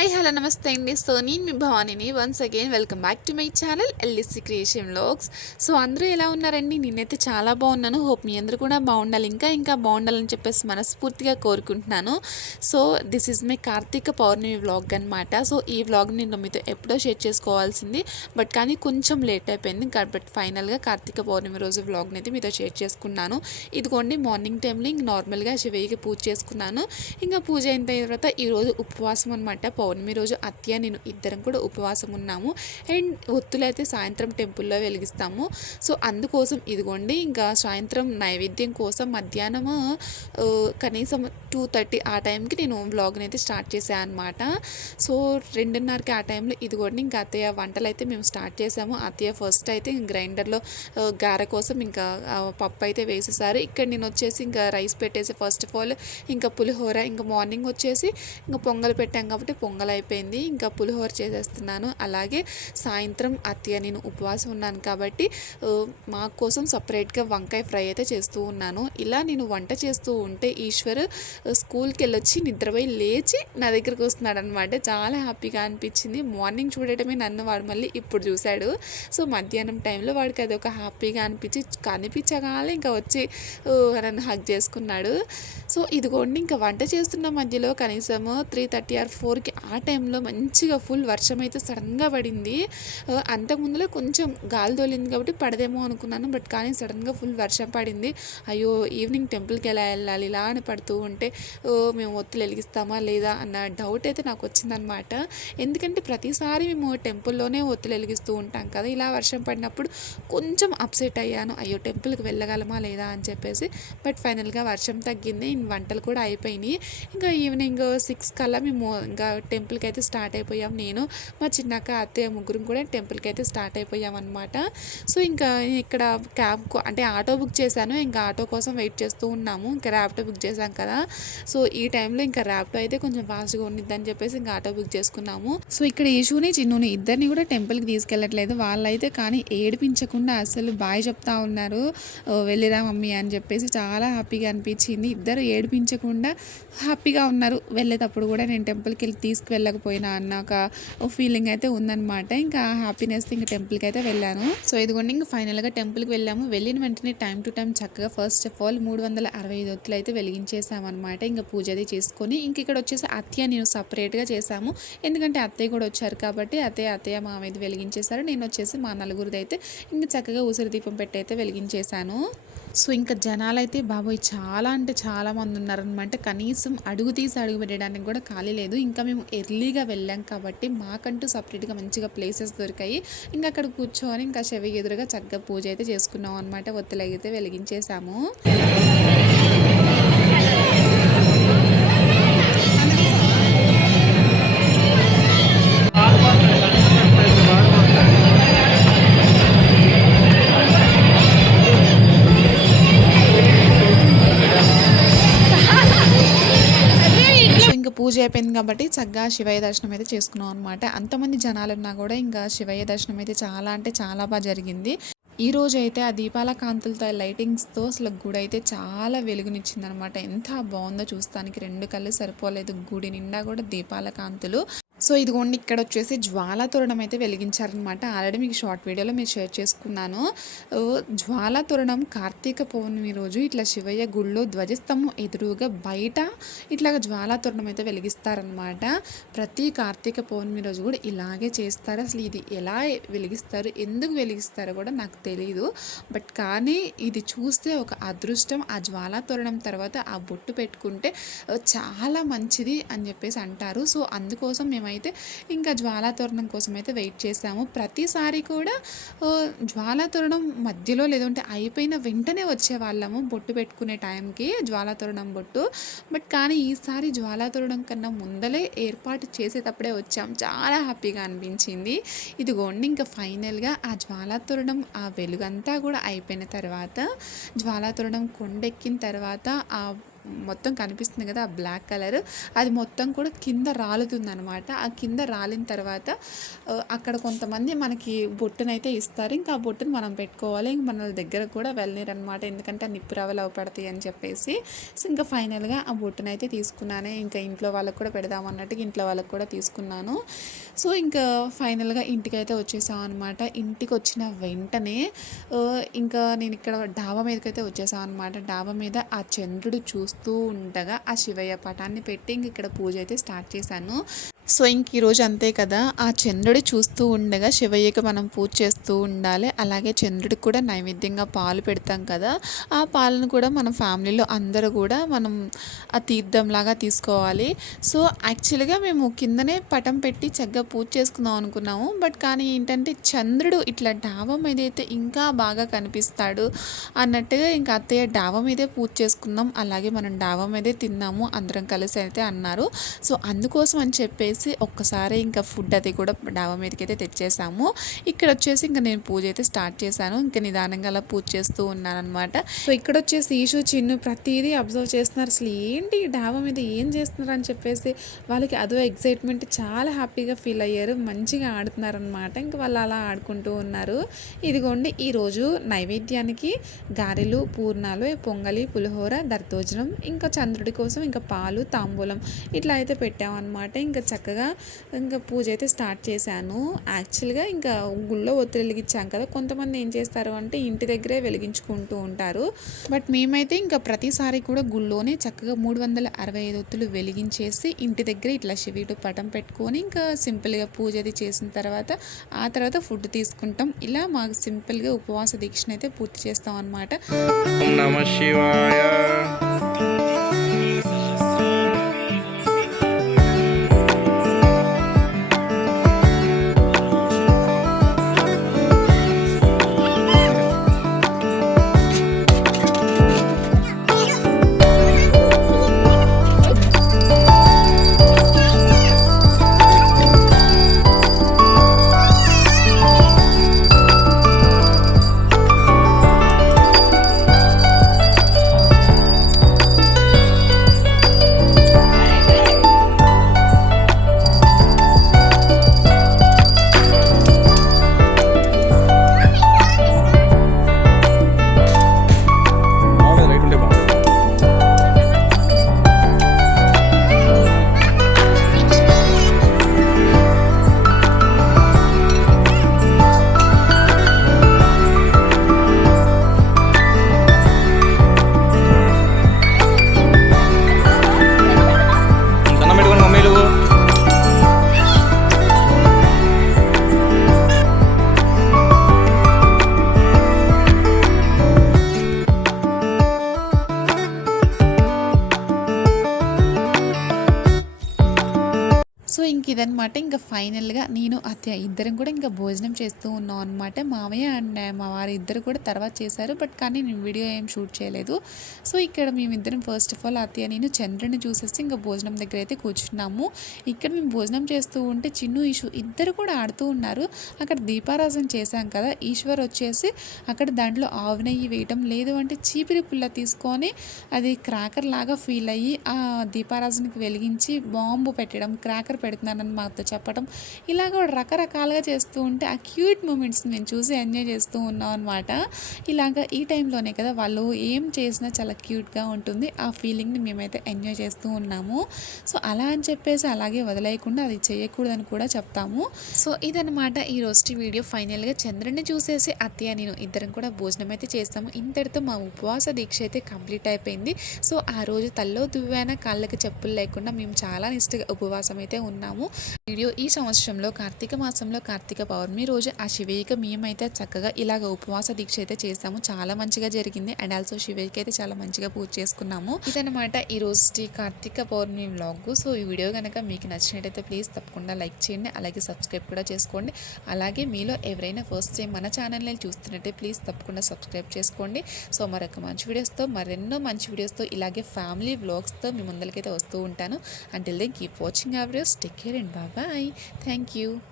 Hi hello నమస్తే అండి. So నేను మీ భవానీని once again welcome back to my channel LDC creation vlogs so అందరూ ఎలా ఉన్నారండి? నేనైతే చాలా బాగున్నాను. హోప్ మీ అందరూ కూడా బాగుండాలి. ఇంకా ఇంకా బాగుండాలని చెప్పేసి మనస్ఫూర్తిగా కోరుకుంటున్నాను. So this is my Karthika Pournami vlog అనమాట సో ఈ వ్లాగ్ నేను మీతో ఎప్పుడో షేర్ చేసుకోవాల్సింది. బట్ కానీ కొంచెం లేట్ అయిపోయింది. బట్ ఫైనల్గా కార్తీక పౌర్ణమి రోజు వ్లాగ్ని అయితే మీతో షేర్ చేసుకున్నాను. ఇదిగోండి మార్నింగ్ టైంలో ఇంక నార్మల్గా శివయ్యకి పూజ చేసుకున్నాను. ఇంకా పూజ అయిన తర్వాత ఈరోజు ఉపవాసం అనమాట పౌర్ణమి రోజు అత్య నేను ఇద్దరం కూడా ఉపవాసం ఉన్నాము. అండ్ ఒత్తులైతే సాయంత్రం టెంపుల్లో వెలిగిస్తాము. సో అందుకోసం ఇదిగోండి ఇంకా సాయంత్రం నైవేద్యం కోసం మధ్యాహ్నం కనీసం టూ థర్టీ ఆ టైంకి నేను వ్లాగ్ని అయితే స్టార్ట్ చేశాను అనమాట సో రెండున్నరకి ఆ టైంలో ఇదిగోండి ఇంకా అత్తయ్య వంటలు అయితే మేము స్టార్ట్ చేసాము అత్తయ్య ఫస్ట్ అయితే గ్రైండర్లో గారె కోసం ఇంకా పప్పు అయితే వేసేసారు. ఇక్కడ నేను వచ్చేసి ఇంకా రైస్ పెట్టేసి ఫస్ట్ ఆఫ్ ఆల్ ఇంకా పులిహోర ఇంకా మార్నింగ్ వచ్చేసి ఇంకా పొంగల్ పెట్టాం కాబట్టి పొంగల్ అయిపోయింది ఇంకా పులిహోర చేసేస్తున్నాను. అలాగే సాయంత్రం అత్తయ్య నేను ఉపవాసం ఉన్నాను కాబట్టి మా కోసం సపరేట్గా వంకాయ ఫ్రై అయితే చేస్తూ ఉన్నాను. ఇలా నేను వంట చేస్తూ ఉంటే ఈశ్వర్ స్కూల్కి వెళ్ళొచ్చి నిద్రపోయి లేచి నా దగ్గరికి వస్తున్నాడు అనమాట చాలా హ్యాపీగా అనిపించింది. మార్నింగ్ చూడటమే నన్ను వాడు మళ్ళీ ఇప్పుడు చూశాడు. సో మధ్యాహ్నం టైంలో వాడికి అది ఒక హ్యాపీగా అనిపించి కనిపించగానే ఇంకా వచ్చి నన్ను హగ్ చేసుకున్నాడు. సో ఇదిగోండి ఇంకా వంట చేస్తున్న మధ్యలో కనీసం త్రీ థర్టీ ఆర్ ఫోర్కి ఆ టైంలో మంచిగా ఫుల్ వర్షం అయితే సడన్గా పడింది. అంతకుముందులో కొంచెం గాలి తోలింది కాబట్టి పడదేమో అనుకున్నాను. బట్ కానీ సడన్గా ఫుల్ వర్షం పడింది. అయ్యో ఈవినింగ్ టెంపుల్కి ఎలా వెళ్ళాలి ఇలా అని పడుతూ ఉంటే ఓ, మేము ఒత్తులు వెలిగిస్తామా లేదా అన్న డౌట్ అయితే నాకు వచ్చిందనమాట ఎందుకంటే ప్రతిసారి మేము టెంపుల్లోనే ఒత్తులు వెలిగిస్తూ ఉంటాం కదా. ఇలా వర్షం పడినప్పుడు కొంచెం అప్సెట్ అయ్యాను. అయ్యో టెంపుల్కి వెళ్ళగలమా లేదా అని చెప్పేసి. బట్ ఫైనల్గా వర్షం తగ్గింది. వంటలు కూడా అయిపోయినాయి. ఇంకా ఈవినింగ్ సిక్స్ కల్లా మేము ఇంకా టెంపుల్కి అయితే స్టార్ట్ అయిపోయాం నేను మా చిన్నక్క అత్తయ్య ముగ్గురం కూడా టెంపుల్కి అయితే స్టార్ట్ అయిపోయాం అనమాట సో ఇంకా ఇక్కడ క్యాబ్ అంటే ఆటో బుక్ చేశాను ఇంకా ఆటో కోసం వెయిట్ చేస్తూ ఉన్నాము. ఇంకా ర్యాప్టో బుక్ చేశాం కదా. సో ఈ టైంలో ఇంకా ర్యాప్టో అయితే కొంచెం ఫాస్ట్గా ఉండిద్దని చెప్పేసి ఇంకా ఆటో బుక్ చేసుకున్నాము. సో ఇక్కడ యేషుని చిన్నుని ఇద్దరిని కూడా టెంపుల్కి తీసుకెళ్ళట్లేదు వాళ్ళైతే కానీ ఏడిపించకుండా అసలు బాయ్ చెప్తా ఉన్నారు. వెళ్ళిరా మమ్మీ అని చెప్పేసి చాలా హ్యాపీగా అనిపించింది. ఇద్దరు ఏడిపించకుండా హ్యాపీగా ఉన్నారు. వెళ్ళేటప్పుడు కూడా నేను టెంపుల్కి వెళ్ళి తీసుకువెళ్ళకపోయినా అన్న ఒక ఫీలింగ్ అయితే ఉందన్నమాట. ఇంకా హ్యాపీనెస్ ఇంకా టెంపుల్కి అయితే వెళ్ళాను. సో ఇదిగోండి ఇంకా ఫైనల్గా టెంపుల్కి వెళ్ళాము. వెళ్ళిన వెంటనే టైం టు టైం చక్కగా ఫస్ట్ ఆఫ్ ఆల్ మూడు వందల అరవై ఐదు ఒత్తులు అయితే వెలిగించేసామన్నమాట. ఇంకా పూజ అది చేసుకొని ఇంక ఇక్కడ వచ్చేసి అత్తయ్య నేను సపరేట్గా చేశాము. ఎందుకంటే అత్తయ్య కూడా వచ్చారు కాబట్టి అత్తయ్య అత్తయ్య మా మీద వెలిగించేశారు. నేను వచ్చేసి మా నలుగురిది అయితే ఇంకా చక్కగా ఉసిరి దీపం పెట్టి అయితే వెలిగించేశాను. సో ఇంకా జనాలు అయితే బాబోయ్ చాలా అంటే చాలా మంది ఉన్నారనమాట. కనీసం అడుగు తీసి అడుగు పెట్టడానికి కూడా ఖాళీ లేదు. ఇంకా మేము ఎర్లీగా వెళ్ళాం కాబట్టి మాకంటూ సపరేట్గా మంచిగా ప్లేసెస్ దొరికాయి. ఇంకా అక్కడ కూర్చొని ఇంకా చెవి ఎదురుగా చక్కగా పూజ అయితే చేసుకున్నాం అనమాట. ఒత్తులు అయితే వెలిగించేసాము. అయిపోయింది కాబట్టి చక్కగా శివయ్య దర్శనం అయితే చేసుకున్నాం అనమాట అంతమంది జనాలు ఉన్నా కూడా ఇంకా శివయ్య దర్శనం అయితే చాలా అంటే చాలా బాగా జరిగింది. ఈ రోజు అయితే ఆ దీపాల కాంతులతో లైటింగ్స్తో అసలు గుడి అయితే చాలా వెలుగునిచ్చింది అనమాట ఎంత బాగుందో చూస్తానికి రెండు కళ్ళు సరిపోలేదు. గుడి నిండా కూడా దీపాల కాంతులు. సో ఇదిగోండి ఇక్కడ వచ్చేసి జ్వాలా తోరణం అయితే వెలిగించారనమాట. ఆల్రెడీ మీకు షార్ట్ వీడియోలో మీరు షేర్ చేసుకున్నాను. జ్వాలా తోరణం కార్తీక పౌర్ణమి రోజు ఇట్లా శివయ్య గుళ్ళో ధ్వజస్తంభం ఎదురుగా బయట ఇట్లాగ జ్వాలా తోరణం అయితే వెలిగిస్తారనమాట. ప్రతి కార్తీక పౌర్ణమి రోజు కూడా ఇలాగే చేస్తారు. అసలు ఇది ఎలా వెలిగిస్తారు ఎందుకు వెలిగిస్తారో కూడా నాకు తెలియదు బట్ కానీ ఇది చూస్తే ఒక అదృష్టం. ఆ జ్వాలా తోరణం తర్వాత ఆ బొట్టు పెట్టుకుంటే చాలా మంచిది అని చెప్పేసి అంటారు. సో అందుకోసం మేము అయితే ఇంకా జ్వాలాతోరణం కోసం అయితే వెయిట్ చేసాము. ప్రతిసారి కూడా జ్వాలాతోరణం మధ్యలో లేదంటే అయిపోయిన వెంటనే వచ్చేవాళ్ళము బొట్టు పెట్టుకునే టైంకి జ్వాలాతోరణం బొట్టు. బట్ కానీ ఈసారి జ్వాలాతోరణం కన్నా ముందలే ఏర్పాటు చేసేటప్పుడే వచ్చాం. చాలా హ్యాపీగా అనిపించింది. ఇదిగోండి ఇంకా ఫైనల్గా ఆ జ్వాలాతోరణం ఆ వెలుగంతా కూడా అయిపోయిన తర్వాత జ్వాలాతోరణం కొండెక్కిన తర్వాత ఆ మొత్తం కనిపిస్తుంది కదా ఆ బ్లాక్ కలర్. అది మొత్తం కూడా కింద రాలుతుంది అనమాట ఆ కింద రాలిన తర్వాత అక్కడ కొంతమంది మనకి బొట్టునైతే ఇస్తారు. ఇంకా ఆ బొట్టును మనం పెట్టుకోవాలి. ఇంక మన దగ్గర కూడా వెళ్ళలేరు అనమాట ఎందుకంటే ఆ నిప్పు రవ్వలు అవపడతాయి అని చెప్పేసి. సో ఇంకా ఫైనల్గా ఆ బొట్టునైతే తీసుకున్నానే. ఇంకా ఇంట్లో వాళ్ళకి కూడా పెడదాం అన్నట్టుగా ఇంట్లో వాళ్ళకి కూడా తీసుకున్నాను. సో ఇంకా ఫైనల్గా ఇంటికి అయితే వచ్చేసాం అనమాట ఇంటికి వచ్చిన వెంటనే ఇంకా నేను ఇక్కడ డాబా మీదకైతే వచ్చేసాం అనమాట డాబా మీద ఆ చంద్రుడు చూసి చూస్తూ ఉండగా ఆ శివయ్య పటాన్ని పెట్టి ఇంక ఇక్కడ పూజ అయితే స్టార్ట్ చేశాను. సో ఇంక ఈరోజు అంతే కదా. ఆ చంద్రుడి చూస్తూ ఉండగా శివయ్యకి మనం పూజ చేస్తూ ఉండాలి. అలాగే చంద్రుడికి కూడా నైవేద్యంగా పాలు పెడతాం కదా. ఆ పాలను కూడా మన ఫ్యామిలీలో అందరూ కూడా మనం ఆ తీర్థంలాగా తీసుకోవాలి. సో యాక్చువల్గా మేము కిందనే పటం పెట్టి చక్కగా పూజ చేసుకుందాం అనుకున్నాము. బట్ కానీ ఏంటంటే చంద్రుడు ఇట్లా డాబా మీద అయితే ఇంకా బాగా కనిపిస్తాడు అన్నట్టుగా ఇంకా అత్తయ్య డాబా మీదే పూజ చేసుకుందాం. అలాగే మనం డాబా మీదే తిన్నాము. అందరం కలిసి అయితే అన్నారు. సో అందుకోసం అని చెప్పేసి ఒక్కసారి ఇంకా ఫుడ్ అది కూడా డాబా మీదకి అయితే తెచ్చేసాము. ఇక్కడ వచ్చేసి ఇంకా నేను పూజ అయితే స్టార్ట్ చేశాను. ఇంకా నిదానంగా అలా పూజ చేస్తూ ఉన్నాను అనమాట సో ఇక్కడ వచ్చేసి ఈషు చిన్ను ప్రతిదీ అబ్జర్వ్ చేస్తున్నారు. అసలు ఏంటి డాబా మీద ఏం చేస్తున్నారు అని చెప్పేసి వాళ్ళకి అదో ఎక్సైట్మెంట్ చాలా హ్యాపీగా ఫీల్ అయ్యారు. మంచిగా ఆడుతున్నారు అనమాట ఇంకా వాళ్ళు అలా ఆడుకుంటూ ఉన్నారు. ఇదిగోండి ఈరోజు నైవేద్యానికి గారెలు పూర్ణాలు పొంగలి పులిహోర దర్దోజనం ఇంకా చంద్రుడి కోసం ఇంకా పాలు తాంబూలం ఇట్లా అయితే పెట్టామన్నమాట. ఇంకా చక్కగా ఇంకా పూజ అయితే స్టార్ట్ చేశాను. యాక్చువల్గా ఇంకా గుళ్ళో ఒత్తిడి వెలిగించాం కదా కొంతమంది ఏం చేస్తారు అంటే ఇంటి దగ్గరే వెలిగించుకుంటూ ఉంటారు. బట్ మేమైతే ఇంకా ప్రతిసారి కూడా గుళ్ళోనే చక్కగా మూడు వందల అరవై ఐదు ఒత్తులు వెలిగించేసి ఇంటి దగ్గర ఇట్లా శివుడు పటం పెట్టుకొని ఇంకా సింపుల్గా పూజ అది చేసిన తర్వాత ఆ తర్వాత ఫుడ్ తీసుకుంటాం. ఇలా మాకు సింపుల్గా ఉపవాస దీక్షను అయితే పూర్తి చేస్తాం అనమాట నమ శివాయ. అదనమాట ఇంకా ఫైనల్గా నేను అత్య ఇద్దరం కూడా ఇంకా భోజనం చేస్తూ ఉన్నాం అనమాట మామయ్య అండ్ మా వారి ఇద్దరు కూడా తర్వాత చేశారు. బట్ కానీ నేను వీడియో ఏం షూట్ చేయలేదు. సో ఇక్కడ మేమిద్దరం ఫస్ట్ ఆఫ్ ఆల్ అత్తయ్య నేను చంద్రుని చూసేసి ఇంకా భోజనం దగ్గర అయితే కూర్చున్నాము. ఇక్కడ మేము భోజనం చేస్తూ ఉంటే చిన్ను ఈషు ఇద్దరు కూడా ఆడుతూ ఉన్నారు. అక్కడ దీపారాజన చేశాం కదా ఈశ్వర్ వచ్చేసి అక్కడ దాంట్లో ఆవు నెయ్యి వేయటం లేదు అంటే చీపిరి పుల్ల తీసుకొని అది క్రాకర్ లాగా ఫీల్ అయ్యి ఆ దీపారాజనకి వెలిగించి బాంబు పెట్టడం క్రాకర్ పెడుతున్నాను పెడుతున్నానని మాతో చెప్పడం. ఇలాగ రకరకాలుగా చేస్తూ ఉంటే ఆ క్యూట్ మూమెంట్స్ నేను చూసి ఎంజాయ్ చేస్తూ ఉన్నాం అనమాట ఇలాగ ఈ టైంలోనే కదా వాళ్ళు ఏం చేసినా చాలా క్యూట్గా ఉంటుంది. ఆ ఫీలింగ్ని మేమైతే ఎంజాయ్ చేస్తూ ఉన్నాము. సో అలా అని చెప్పేసి అలాగే వదిలేయకుండా అది చేయకూడదని కూడా చెప్తాము. సో ఇదనమాట ఈ రోజు వీడియో. ఫైనల్గా చంద్రుని చూసేసి అత్తయ్య నేను ఇద్దరం కూడా భోజనం అయితే చేస్తాము. ఇంతటితో మా ఉపవాస దీక్ష అయితే కంప్లీట్ అయిపోయింది. సో ఆ రోజు తల్లో దువ్వాన కాళ్ళకి చెప్పులు లేకుండా మేము చాలా నిష్ఠగా ఉపవాసం అయితే ఉన్నాము. వీడియో ఈ సంవత్సరంలో కార్తీక మాసంలో కార్తీక పౌర్ణమి రోజు ఆ శివయ్యకి మేమైతే చక్కగా ఇలాగ ఉపవాస దీక్ష అయితే చేసాము చాలా మంచిగా జరిగింది. అండ్ ఆల్సో శివయ్యకి అయితే చాలా మంచిగా పూజ చేసుకున్నాము. ఇదనమాట ఈ రోజు కార్తీక పౌర్ణమి వ్లాగ్ సో ఈ వీడియో కనుక మీకు నచ్చినట్టయితే ప్లీజ్ తప్పకుండా లైక్ చేయండి. అలాగే సబ్స్క్రైబ్ కూడా చేసుకోండి. అలాగే మీలో ఎవరైనా ఫస్ట్ టైం మన ఛానల్ని చూస్తున్నట్టే ప్లీజ్ తప్పకుండా సబ్స్క్రైబ్ చేసుకోండి. సో మరొక మంచి వీడియోస్తో మరెన్నో మంచి వీడియోస్తో ఇలాగే ఫ్యామిలీ వ్లాగ్స్తో మీ ముందరికైతే వస్తూ ఉంటాను. Until then keep watching our take care and bye bye. Thank you.